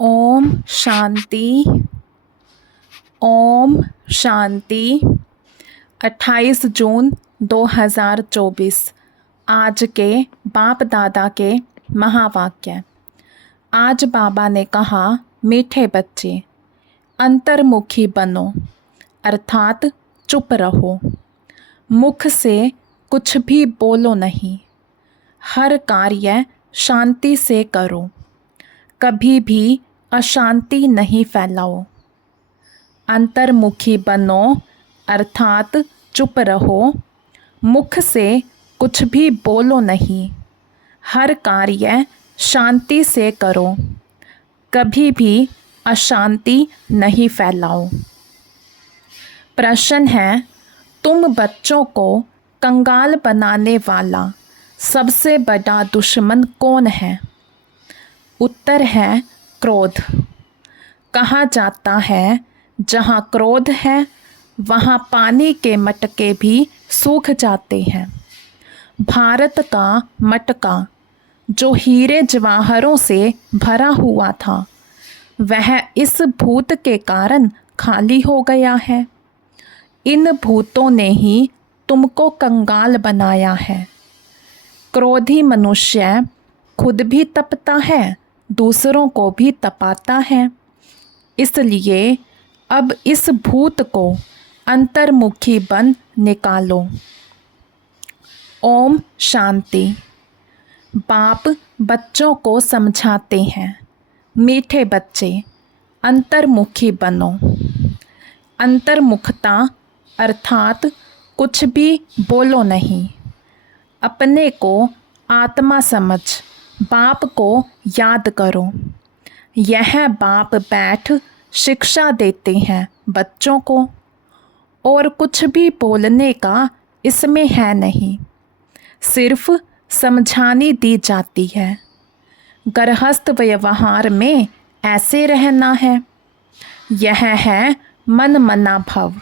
ओम शांति। ओम शांति। 28 जून 2024 आज के बाप दादा के महावाक्य। आज बाबा ने कहा, मीठे बच्चे अंतर्मुखी बनो, अर्थात चुप रहो। मुख से कुछ भी बोलो नहीं। हर कार्य शांति से करो। कभी भी अशांति नहीं फैलाओ। अंतर्मुखी बनो अर्थात चुप रहो। मुख से कुछ भी बोलो नहीं। हर कार्य शांति से करो। कभी भी अशांति नहीं फैलाओ। प्रश्न है, तुम बच्चों को कंगाल बनाने वाला सबसे बड़ा दुश्मन कौन है? उत्तर है क्रोध। कहा जाता है, जहाँ क्रोध है वहाँ पानी के मटके भी सूख जाते हैं। भारत का मटका जो हीरे जवाहरों से भरा हुआ था, वह इस भूत के कारण खाली हो गया है। इन भूतों ने ही तुमको कंगाल बनाया है। क्रोधी मनुष्य खुद भी तपता है, दूसरों को भी तपाता है। इसलिए अब इस भूत को अंतर्मुखी बन निकालो। ओम शांति। बाप बच्चों को समझाते हैं, मीठे बच्चे अंतर्मुखी बनो। अंतर्मुखता अर्थात कुछ भी बोलो नहीं। अपने को आत्मा समझ बाप को याद करो। यह बाप बैठ शिक्षा देते हैं बच्चों को, और कुछ भी बोलने का इसमें है नहीं, सिर्फ समझानी दी जाती है। गृहस्थ व्यवहार में ऐसे रहना है। यह है मन मना भव।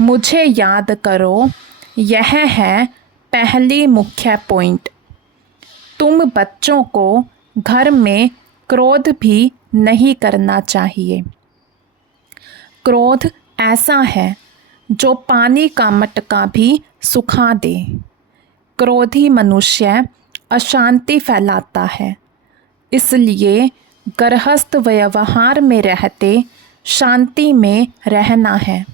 मुझे याद करो, यह है पहली मुख्य पॉइंट। तुम बच्चों को घर में क्रोध भी नहीं करना चाहिए। क्रोध ऐसा है जो पानी का मटका भी सुखा दे। क्रोधी मनुष्य अशांति फैलाता है। इसलिए गृहस्थ व्यवहार में रहते शांति में रहना है।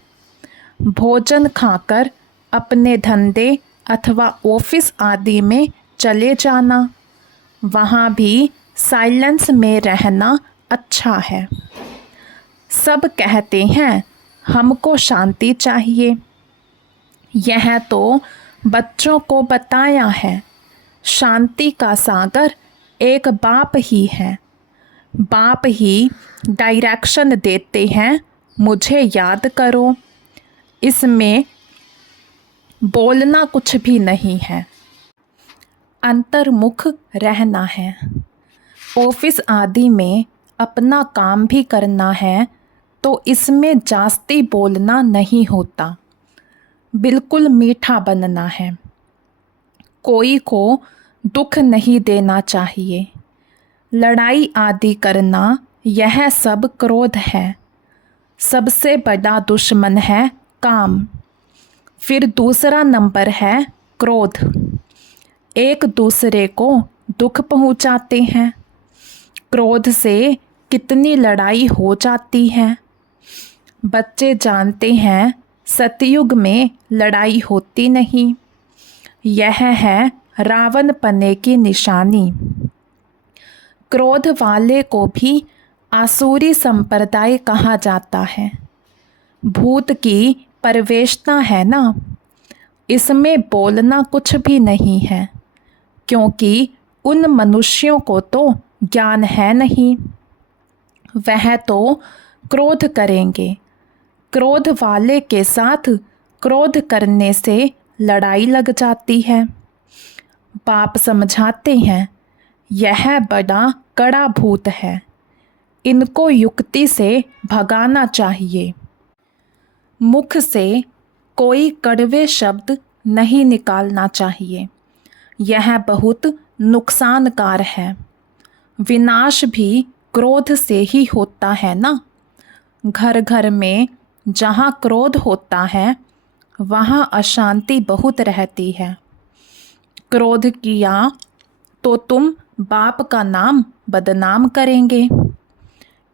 भोजन खाकर अपने धंधे अथवा ऑफिस आदि में चले जाना, वहाँ भी साइलेंस में रहना अच्छा है। सब कहते हैं हमको शांति चाहिए। यह तो बच्चों को बताया है। शांति का सागर एक बाप ही है। बाप ही डायरेक्शन देते हैं, मुझे याद करो। इसमें बोलना कुछ भी नहीं है। अंतर्मुख रहना है। ऑफिस आदि में अपना काम भी करना है तो इसमें जास्ती बोलना नहीं होता। बिल्कुल मीठा बनना है। कोई को दुख नहीं देना चाहिए। लड़ाई आदि करना, यह सब क्रोध है। सबसे बड़ा दुश्मन है काम। फिर दूसरा नंबर है क्रोध। एक दूसरे को दुख पहुंचाते हैं। क्रोध से कितनी लड़ाई हो जाती है। बच्चे जानते हैं सतयुग में लड़ाई होती नहीं। यह है रावण पने की निशानी। क्रोध वाले को भी आसुरी संप्रदाय कहा जाता है। भूत की परवेशता है ना, इसमें बोलना कुछ भी नहीं है, क्योंकि उन मनुष्यों को तो ज्ञान है नहीं। वह तो क्रोध करेंगे। क्रोध वाले के साथ क्रोध करने से लड़ाई लग जाती है। बाप समझाते हैं, यह बड़ा कड़ा भूत है। इनको युक्ति से भगाना चाहिए। मुख से कोई कड़वे शब्द नहीं निकालना चाहिए। यह बहुत नुकसानकार है। विनाश भी क्रोध से ही होता है ना। घर घर में जहाँ क्रोध होता है वहाँ अशांति बहुत रहती है। क्रोध किया तो तुम बाप का नाम बदनाम करेंगे।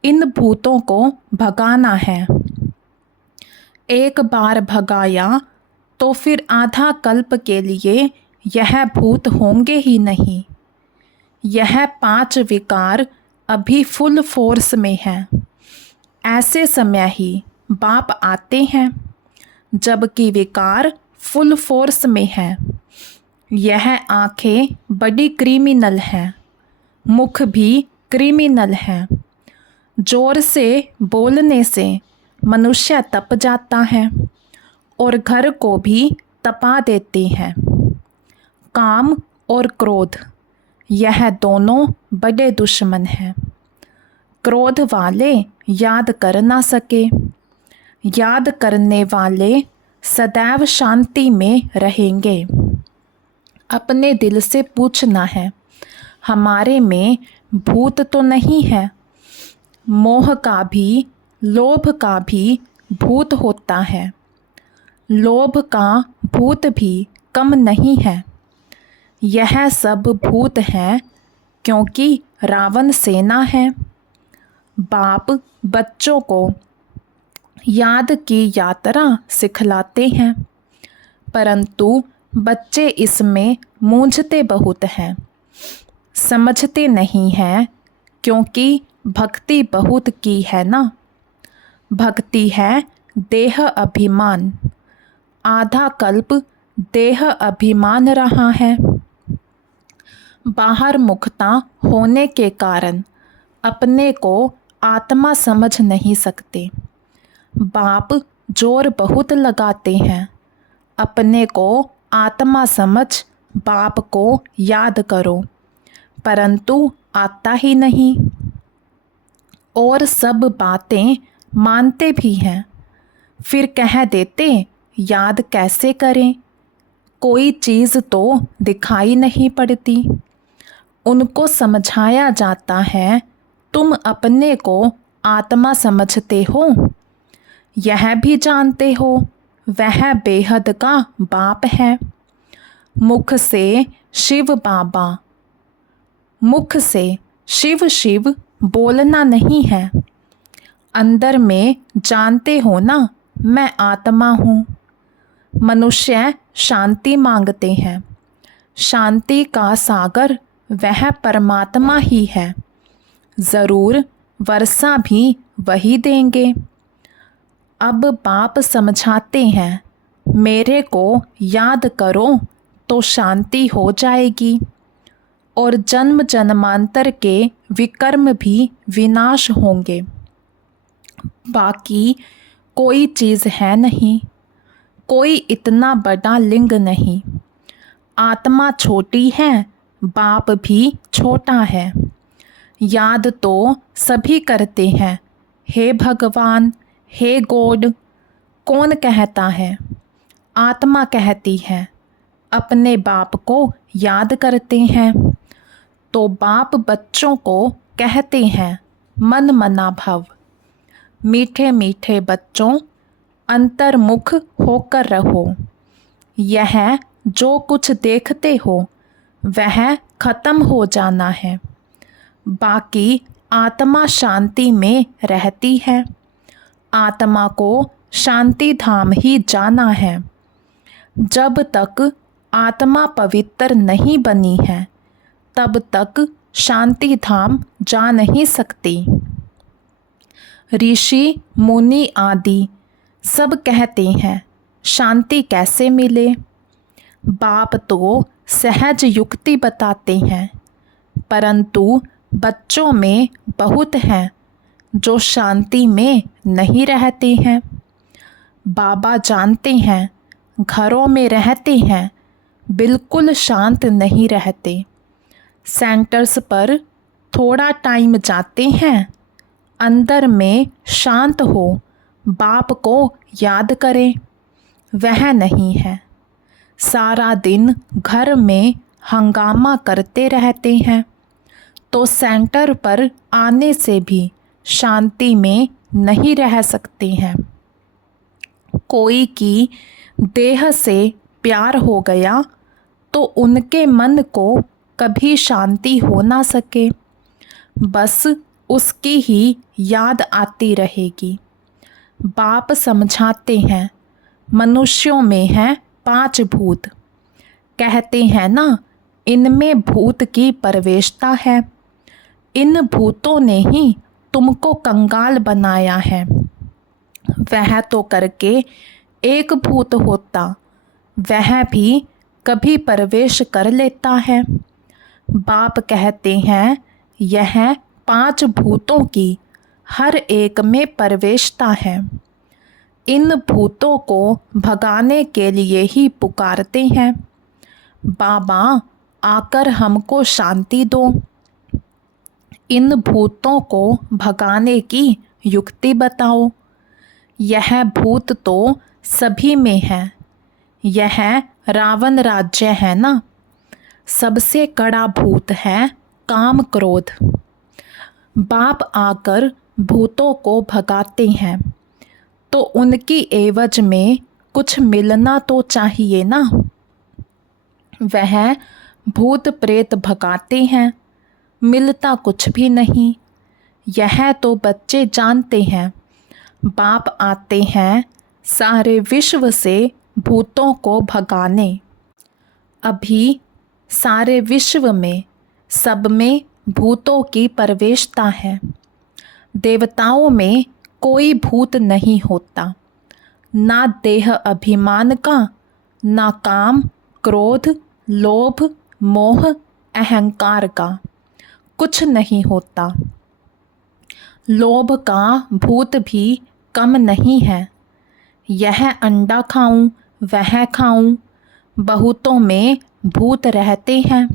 इन भूतों को भगाना है। एक बार भगाया तो फिर आधा कल्प के लिए यह भूत होंगे ही नहीं। यह 5 विकार अभी फुल फोर्स में हैं। ऐसे समय ही बाप आते हैं जबकि विकार फुल फोर्स में है। यह आंखें बड़ी क्रिमिनल हैं, मुख भी क्रिमिनल है। जोर से बोलने से मनुष्य तप जाता है और घर को भी तपा देते हैं। काम और क्रोध, यह दोनों बड़े दुश्मन हैं। क्रोध वाले याद कर ना सके, याद करने वाले सदैव शांति में रहेंगे। अपने दिल से पूछना है, हमारे में भूत तो नहीं है। मोह का भी, लोभ का भी भूत होता है। लोभ का भूत भी कम नहीं है। यह सब भूत हैं क्योंकि रावण सेना है। बाप बच्चों को याद की यात्रा सिखलाते हैं, परंतु बच्चे इसमें मूंझते बहुत हैं, समझते नहीं हैं क्योंकि भक्ति बहुत की है ना। भक्ति है देह अभिमान। आधा कल्प देह अभिमान रहा है। बाहर मुखता होने के कारण अपने को आत्मा समझ नहीं सकते। बाप जोर बहुत लगाते हैं, अपने को आत्मा समझ बाप को याद करो, परंतु आता ही नहीं। और सब बातें मानते भी हैं, फिर कह देते याद कैसे करें, कोई चीज़ तो दिखाई नहीं पड़ती। उनको समझाया जाता है, तुम अपने को आत्मा समझते हो, यह भी जानते हो वह बेहद का बाप है। मुख से शिव बाबा, मुख से शिव शिव बोलना नहीं है। अंदर में जानते हो ना मैं आत्मा हूँ। मनुष्य शांति मांगते हैं, शांति का सागर वह परमात्मा ही है। ज़रूर वर्षा भी वही देंगे। अब बाप समझाते हैं, मेरे को याद करो तो शांति हो जाएगी और जन्म जन्मांतर के विकर्म भी विनाश होंगे। बाकी कोई चीज़ है नहीं, कोई इतना बड़ा लिंग नहीं। आत्मा छोटी है, बाप भी छोटा है। याद तो सभी करते हैं, हे भगवान, हे गॉड। कौन कहता है? आत्मा कहती है। अपने बाप को याद करते हैं तो बाप बच्चों को कहते हैं, मन मना भव। मीठे मीठे बच्चों, अंतर्मुख होकर रहो। यह जो कुछ देखते हो वह खत्म हो जाना है। बाकी आत्मा शांति में रहती है। आत्मा को शांति धाम ही जाना है। जब तक आत्मा पवित्र नहीं बनी है तब तक शांति धाम जा नहीं सकती। ऋषि मुनि आदि सब कहते हैं, शांति कैसे मिले? बाप तो सहज युक्ति बताते हैं, परंतु बच्चों में बहुत हैं जो शांति में नहीं रहते हैं। बाबा जानते हैं, घरों में रहते हैं, बिल्कुल शांत नहीं रहते। सेंटर्स पर थोड़ा टाइम जाते हैं, अंदर में शांत हो, बाप को याद करें, वह नहीं है। सारा दिन घर में हंगामा करते रहते हैं, तो सेंटर पर आने से भी शांति में नहीं रह सकते हैं। कोई की देह से प्यार हो गया तो उनके मन को कभी शांति हो ना सके, बस उसकी ही याद आती रहेगी। बाप समझाते हैं, मनुष्यों में हैं 5 भूत। कहते हैं ना, इनमें भूत की प्रवेशता है। इन भूतों ने ही तुमको कंगाल बनाया है। वह तो करके एक भूत होता, वह भी कभी प्रवेश कर लेता है। बाप कहते हैं, यह 5 भूतों की हर एक में प्रवेशता है। इन भूतों को भगाने के लिए ही पुकारते हैं, बाबा आकर हमको शांति दो। इन भूतों को भगाने की युक्ति बताओ। यह भूत तो सभी में है। यह रावण राज्य है ना, सबसे कड़ा भूत है काम क्रोध। बाप आकर भूतों को भगाते हैं तो उनकी एवज में कुछ मिलना तो चाहिए ना। वह भूत प्रेत भगाते हैं, मिलता कुछ भी नहीं। यह तो बच्चे जानते हैं। बाप आते हैं सारे विश्व से भूतों को भगाने। अभी सारे विश्व में सब में भूतों की प्रवेशता है। देवताओं में कोई भूत नहीं होता, ना देह अभिमान का, ना काम क्रोध लोभ मोह अहंकार का, कुछ नहीं होता। लोभ का भूत भी कम नहीं है। यह अंडा खाऊं वह खाऊं, बहुतों में भूत रहते हैं।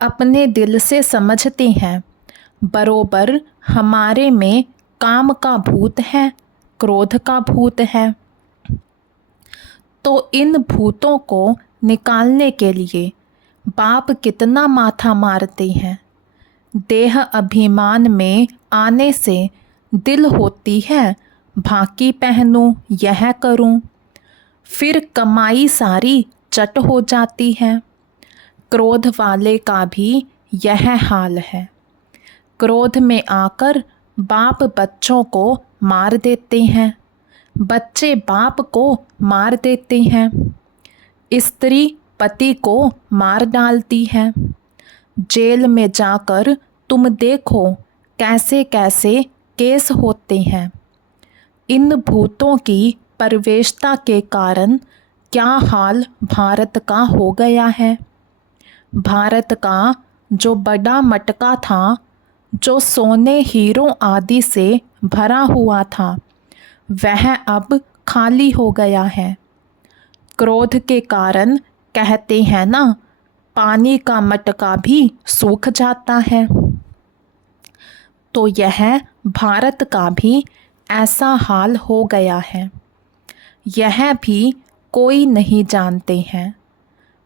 अपने दिल से समझते हैं, बरोबर हमारे में काम का भूत है, क्रोध का भूत है। तो इन भूतों को निकालने के लिए बाप कितना माथा मारते हैं। देह अभिमान में आने से दिल होती है, भाकी पहनूं यह करूं, फिर कमाई सारी चट हो जाती है। क्रोध वाले का भी यह हाल है। क्रोध में आकर बाप बच्चों को मार देते हैं, बच्चे बाप को मार देते हैं, स्त्री पति को मार डालती है। जेल में जाकर तुम देखो कैसे कैसे केस होते हैं। इन भूतों की प्रवेशता के कारण क्या हाल भारत का हो गया है। भारत का जो बड़ा मटका था, जो सोने हीरों आदि से भरा हुआ था, वह अब खाली हो गया है। क्रोध के कारण कहते हैं ना, पानी का मटका भी सूख जाता है। तो यह भारत का भी ऐसा हाल हो गया है। यह भी कोई नहीं जानते हैं।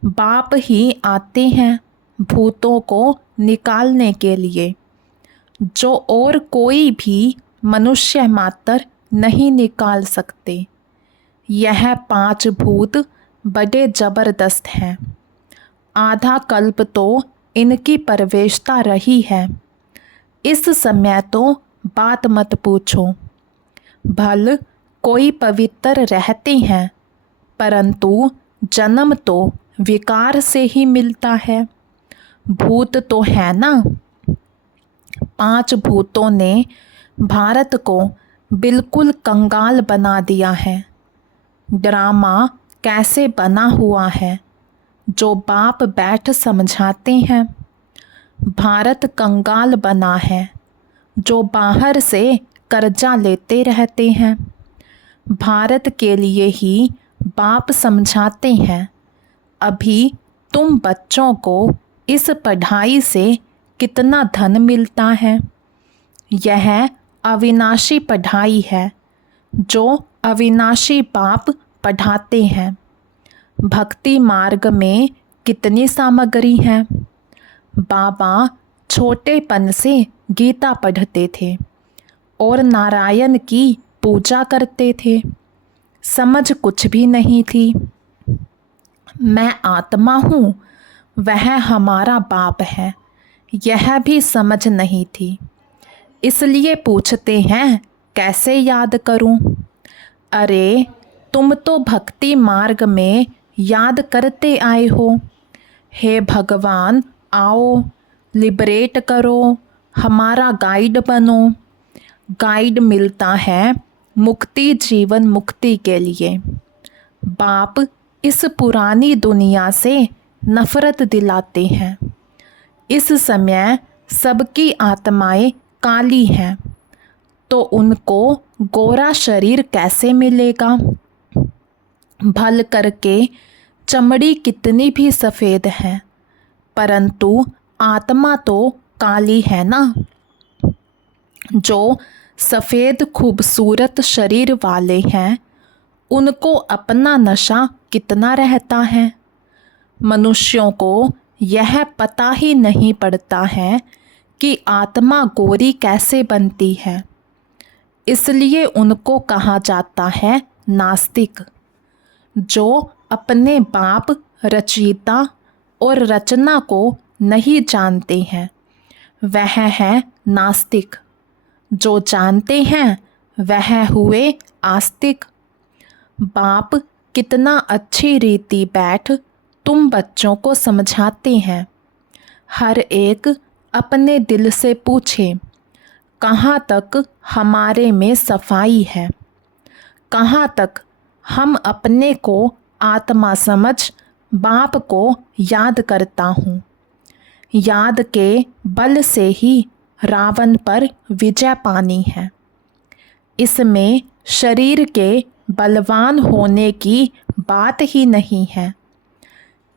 बाप ही आते हैं भूतों को निकालने के लिए, जो और कोई भी मनुष्य मात्र नहीं निकाल सकते। यह 5 भूत बड़े जबरदस्त हैं। आधा कल्प तो इनकी प्रवेशता रही है। इस समय तो बात मत पूछो। भल कोई पवित्र रहते हैं, परंतु जन्म तो विकार से ही मिलता है। भूत तो है ना। 5 भूतों ने भारत को बिल्कुल कंगाल बना दिया है। ड्रामा कैसे बना हुआ है, जो बाप बैठ समझाते हैं। भारत कंगाल बना है, जो बाहर से कर्जा लेते रहते हैं। भारत के लिए ही बाप समझाते हैं, अभी तुम बच्चों को इस पढ़ाई से कितना धन मिलता है। यह अविनाशी पढ़ाई है, जो अविनाशी बाप पढ़ाते हैं। भक्ति मार्ग में कितनी सामग्री है। बाबा छोटेपन से गीता पढ़ते थे और नारायण की पूजा करते थे। समझ कुछ भी नहीं थी। मैं आत्मा हूँ, वह हमारा बाप है, यह भी समझ नहीं थी। इसलिए पूछते हैं कैसे याद करूं? अरे तुम तो भक्ति मार्ग में याद करते आए हो। हे भगवान, आओ, लिबरेट करो, हमारा गाइड बनो। गाइड मिलता है मुक्ति, जीवन मुक्ति के लिए। बाप इस पुरानी दुनिया से नफरत दिलाते हैं। इस समय सबकी आत्माएं काली हैं, तो उनको गोरा शरीर कैसे मिलेगा? भल करके चमड़ी कितनी भी सफ़ेद है, परंतु आत्मा तो काली है ना। जो सफ़ेद खूबसूरत शरीर वाले हैं, उनको अपना नशा कितना रहता है। मनुष्यों को यह पता ही नहीं पड़ता है कि आत्मा गोरी कैसे बनती है। इसलिए उनको कहा जाता है नास्तिक। जो अपने बाप, रचयिता और रचना को नहीं जानते हैं, वह है नास्तिक। जो जानते हैं वह हुए आस्तिक। बाप कितना अच्छी रीति बैठ तुम बच्चों को समझाते हैं। हर एक अपने दिल से पूछे, कहाँ तक हमारे में सफाई है? कहाँ तक हम अपने को आत्मा समझ बाप को याद करता हूँ। याद के बल से ही रावण पर विजय पानी है। इसमें शरीर के बलवान होने की बात ही नहीं है।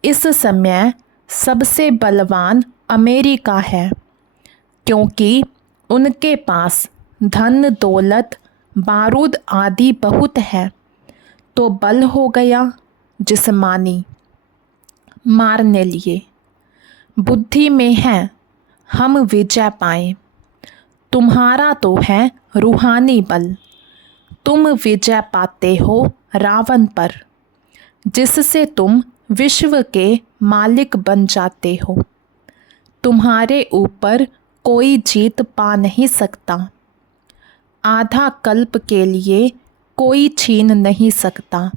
इस समय सबसे बलवान अमेरिका है, क्योंकि उनके पास धन दौलत बारूद आदि बहुत है। तो बल हो गया जिस्मानी, मारने लिए। बुद्धि में है हम विजय पाएं। तुम्हारा तो है रूहानी बल। तुम विजय पाते हो रावण पर, जिससे तुम विश्व के मालिक बन जाते हो। तुम्हारे ऊपर कोई जीत पा नहीं सकता। आधा कल्प के लिए कोई छीन नहीं सकता,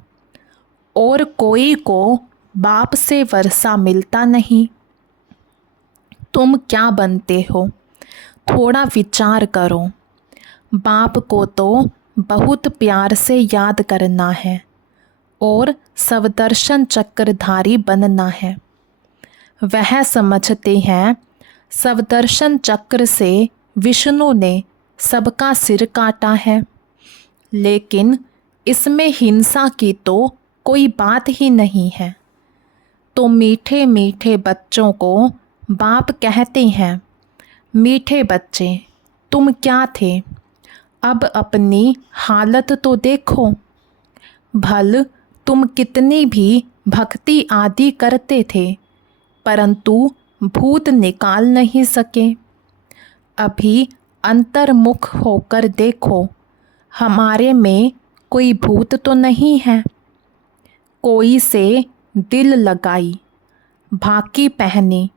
और कोई को बाप से वर्षा मिलता नहीं। तुम क्या बनते हो, थोड़ा विचार करो। बाप को तो बहुत प्यार से याद करना है और सवदर्शन चक्रधारी बनना है। वह समझते हैं सवदर्शन चक्र से विष्णु ने सबका सिर काटा है, लेकिन इसमें हिंसा की तो कोई बात ही नहीं है। तो मीठे मीठे बच्चों को बाप कहते हैं, मीठे बच्चे तुम क्या थे, अब अपनी हालत तो देखो। भल तुम कितनी भी भक्ति आदि करते थे, परंतु भूत निकाल नहीं सके। अभी अंतर्मुख होकर देखो, हमारे में कोई भूत तो नहीं है। कोई से दिल लगाई, भाकी पहनी,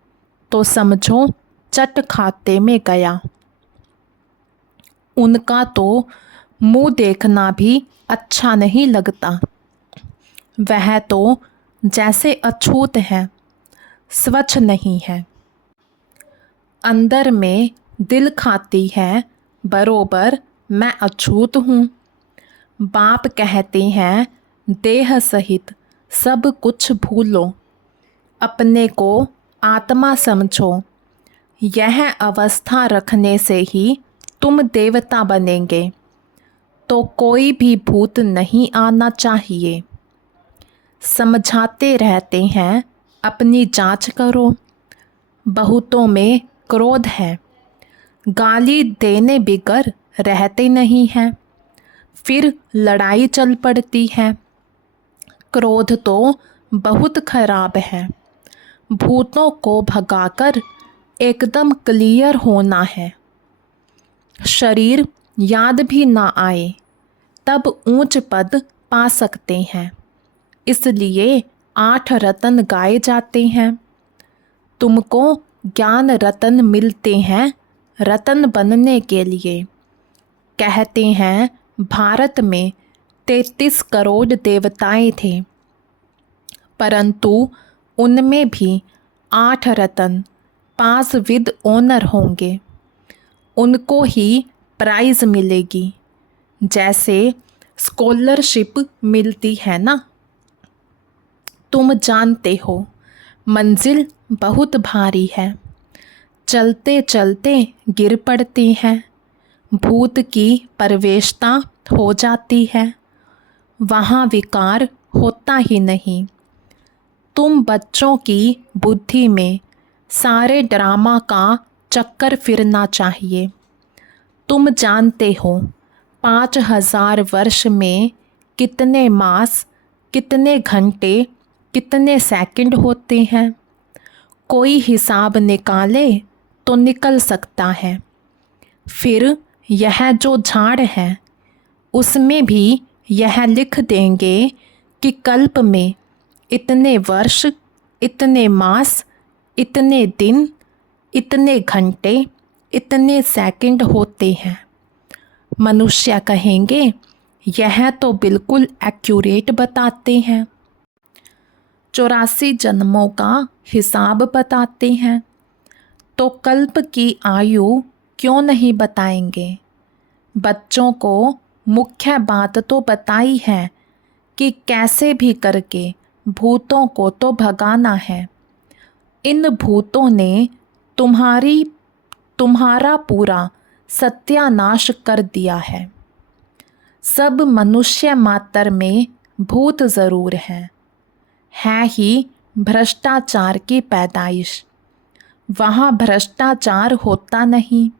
तो समझो चट खाते में गया। उनका तो मुंह देखना भी अच्छा नहीं लगता। वह तो जैसे अछूत है, स्वच्छ नहीं है। अंदर में दिल खाती है, बरोबर मैं अछूत हूँ। बाप कहते हैं देह सहित सब कुछ भूलो, अपने को आत्मा समझो। यह अवस्था रखने से ही तुम देवता बनेंगे। तो कोई भी भूत नहीं आना चाहिए। समझाते रहते हैं अपनी जांच करो। बहुतों में क्रोध है, गाली देने बिगर रहते नहीं हैं, फिर लड़ाई चल पड़ती है। क्रोध तो बहुत खराब है। भूतों को भगाकर एकदम क्लियर होना है। शरीर याद भी ना आए तब ऊंच पद पा सकते हैं, इसलिए 8 रत्न गाए जाते हैं। तुमको ज्ञान रत्न मिलते हैं रत्न बनने के लिए। कहते हैं भारत में 33 करोड़ देवताएं थे, परंतु उनमें भी 8 रत्न 5 विद ऑनर होंगे, उनको ही प्राइज मिलेगी, जैसे स्कॉलरशिप मिलती है ना। तुम जानते हो मंजिल बहुत भारी है, चलते चलते गिर पड़ती है, भूत की प्रवेशता हो जाती है, वहाँ विकार होता ही नहीं। तुम बच्चों की बुद्धि में सारे ड्रामा का चक्कर फिरना चाहिए। तुम जानते हो 5000 वर्ष में कितने मास, कितने घंटे, कितने सेकंड होते हैं। कोई हिसाब निकाले तो निकल सकता है। फिर यह जो झाड़ है उसमें भी यह लिख देंगे कि कल्प में इतने वर्ष, इतने मास, इतने दिन, इतने घंटे, इतने सेकंड होते हैं। मनुष्य कहेंगे यह तो बिल्कुल एक्यूरेट बताते हैं, 84 जन्मों का हिसाब बताते हैं, तो कल्प की आयु क्यों नहीं बताएंगे। बच्चों को मुख्य बात तो बताई है कि कैसे भी करके भूतों को तो भगाना है। इन भूतों ने तुम्हारा पूरा सत्यानाश कर दिया है। सब मनुष्य मात्र में भूत ज़रूर है ही भ्रष्टाचार की पैदाइश। वहाँ भ्रष्टाचार होता नहीं,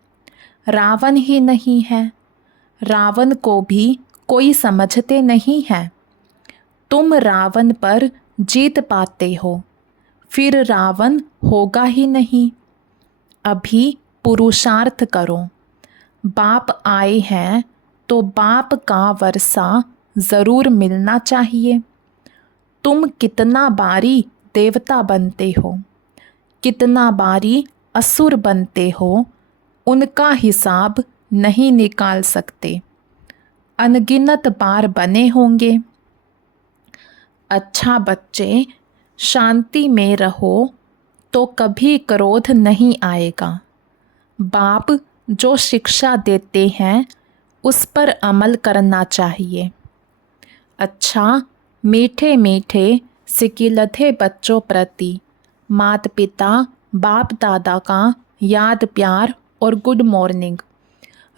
रावण ही नहीं है। रावण को भी कोई समझते नहीं है। तुम रावण पर जीत पाते हो, फिर रावण होगा ही नहीं। अभी पुरुषार्थ करो। बाप आए हैं तो बाप का वर्षा ज़रूर मिलना चाहिए। तुम कितना बारी देवता बनते हो, कितना बारी असुर बनते हो, उनका हिसाब नहीं निकाल सकते। अनगिनत बार बने होंगे। अच्छा बच्चे, शांति में रहो तो कभी क्रोध नहीं आएगा। बाप जो शिक्षा देते हैं उस पर अमल करना चाहिए। अच्छा, मीठे मीठे सिकिलधे बच्चों प्रति माता पिता बाप दादा का याद प्यार और गुड मॉर्निंग।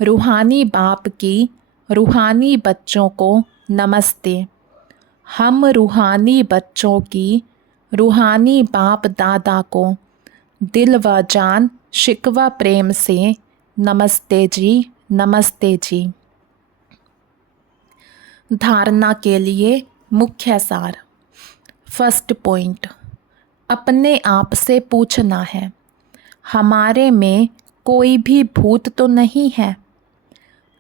रूहानी बाप की रूहानी बच्चों को नमस्ते। हम रूहानी बच्चों की रूहानी बाप दादा को दिल व जान शिकवा प्रेम से नमस्ते जी, नमस्ते जी। धारणा के लिए मुख्य सार। फर्स्ट पॉइंट, अपने आप से पूछना है, हमारे में कोई भी भूत तो नहीं है।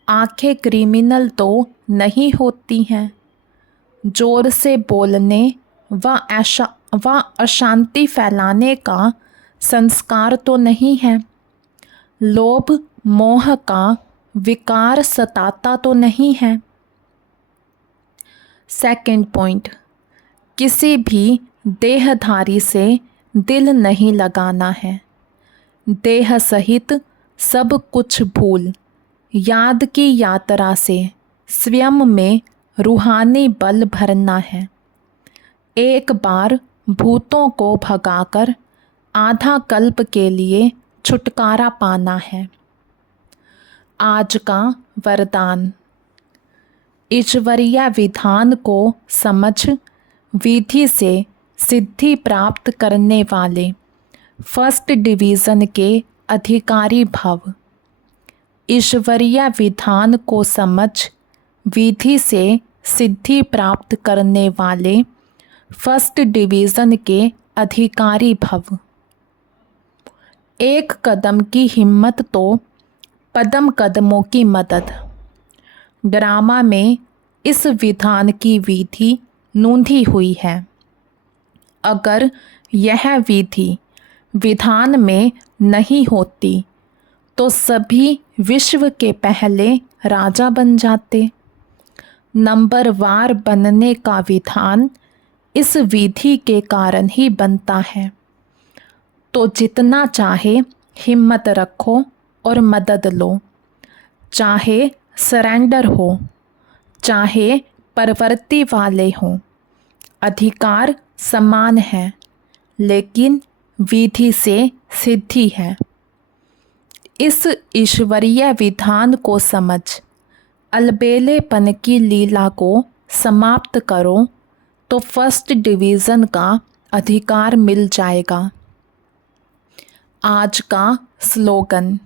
आंखें क्रिमिनल तो नहीं होती हैं। जोर से बोलने व अशांति फैलाने का संस्कार तो नहीं है। लोभ मोह का विकार सताता तो नहीं है। सेकंड पॉइंट, किसी भी देहधारी से दिल नहीं लगाना है। देह सहित सब कुछ भूल याद की यात्रा से स्वयं में रूहानी बल भरना है। एक बार भूतों को भगाकर आधा कल्प के लिए छुटकारा पाना है। आज का वरदान, ईश्वरीय विधान को समझ विधि से सिद्धि प्राप्त करने वाले फर्स्ट डिवीज़न के अधिकारी भव। ईश्वरीय विधान को समझ विधि से सिद्धि प्राप्त करने वाले फर्स्ट डिवीज़न के अधिकारी भव। एक कदम की हिम्मत तो कदम कदमों की मदद। ड्रामा में इस विधान की विधि नूंधी हुई है। अगर यह विधि विधान में नहीं होती तो सभी विश्व के पहले राजा बन जाते। नंबरवार बनने का विधान इस विधि के कारण ही बनता है। तो जितना चाहे हिम्मत रखो और मदद लो, चाहे सरेंडर हो, चाहे परवर्ती वाले हों, अधिकार समान है, लेकिन विधि से सिद्धि है। इस ईश्वरीय विधान को समझ अलबेलेपन की लीला को समाप्त करो तो फर्स्ट डिवीज़न का अधिकार मिल जाएगा। आज का स्लोगन,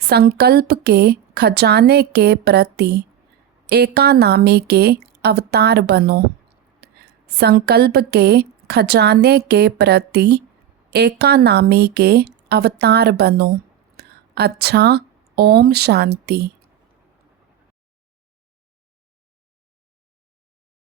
संकल्प के खजाने के प्रति एकानामी के अवतार बनो। संकल्प के खजाने के प्रति एकानामी के अवतार बनो। अच्छा, ओम शांति।